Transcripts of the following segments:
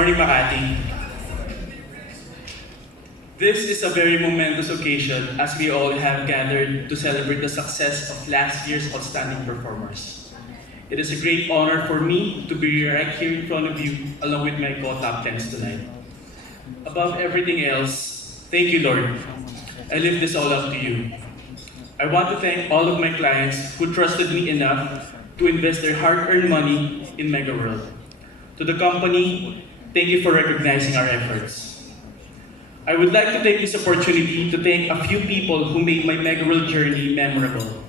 morning, Makati. This is a very momentous occasion as we all have gathered to celebrate the success of last year's outstanding performers. It is a great honor for me to be right here in front of you along with my co-top 10s tonight. Above everything else, thank you, Lord. I live this all up to you. I want to thank all of my clients who trusted me enough to invest their hard-earned money in Mega World. To the company, thank you for recognizing our efforts. I would like to take this opportunity to thank a few people who made my Mega World journey memorable.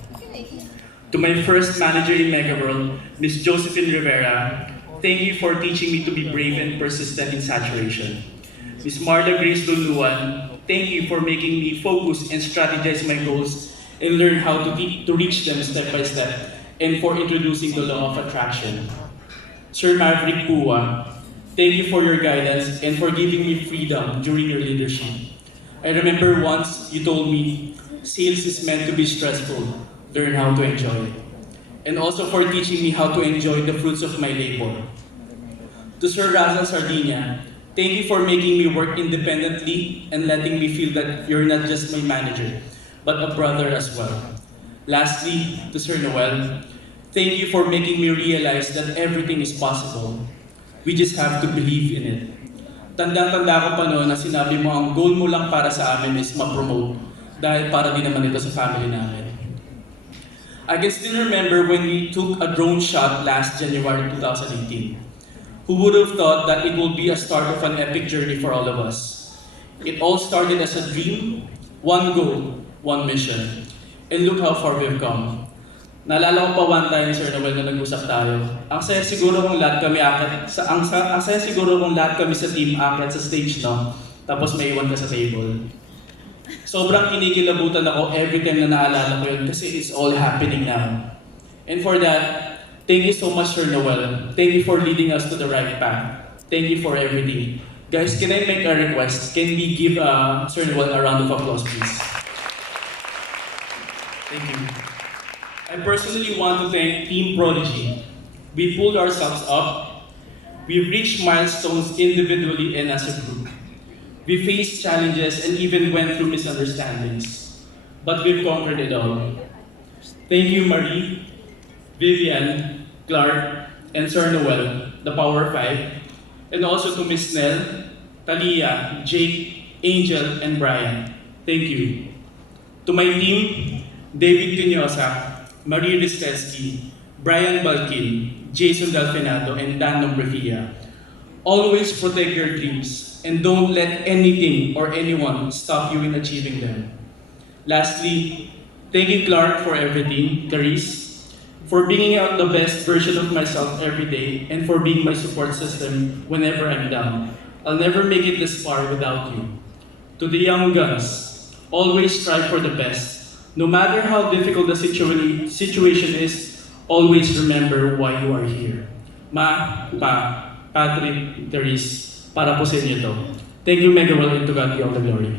To my first manager in Mega World, Ms. Josephine Rivera, thank you for teaching me to be brave and persistent in saturation. Ms. Marla Grace Luluan, thank you for making me focus and strategize my goals and learn how to reach them step by step, and for introducing the law of attraction. Sir Maverick Pua, thank you for your guidance and for giving me freedom during your leadership. I remember once you told me, sales is meant to be stressful, learn how to enjoy it. And also for teaching me how to enjoy the fruits of my labor. To Sir Razal Sardinia, thank you for making me work independently and letting me feel that you're not just my manager, but a brother as well. Lastly, to Sir Noel, thank you for making me realize that everything is possible. We just have to believe in it. Tandang-tanda ko pa noon na sinabi mo ang goal mo lang para sa amin is ma-promote dahil para din naman ito sa family namin. I can still remember when we took a drone shot last January 2018. Who would have thought that it would be a start of an epic journey for all of us? It all started as a dream, one goal, one mission. And look how far we've come. Naalala ko pa one time, Sir Noel, na nag-usap tayo. Ang saya siguro kung lahat kami sa team akit sa stage, no? Tapos may iwan ka sa table. Sobrang kinikilabutan ako every time na naalala ko yun kasi it's all happening now. And for that, thank you so much, Sir Noel. Thank you for leading us to the right path. Thank you for everything. Guys, can I make a request? Can we give Sir Noel a round of applause, please? Thank you. I personally want to thank Team Prodigy. We pulled ourselves up. We reached milestones individually and as a group. We faced challenges and even went through misunderstandings. But we've conquered it all. Thank you, Marie, Vivian, Clark, and Sir Noel, the Power Five, and also to Miss Nell, Talia, Jake, Angel, and Brian. Thank you. To my team, David Quinosa, Marie Ristetsky, Brian Balkin, Jason Delfinato, and Dan Nombrevilla. Always protect your dreams and don't let anything or anyone stop you in achieving them. Lastly, thank you, Clark, for everything, Clarice, for bringing out the best version of myself every day and for being my support system whenever I'm down. I'll never make it this far without you. To the young guns, always strive for the best. No matter how difficult the situation is, always remember why you are here. Ma, Pa, Patrick, Therese, para po sa inyo to. Thank you, Mega World, and to God be all the glory.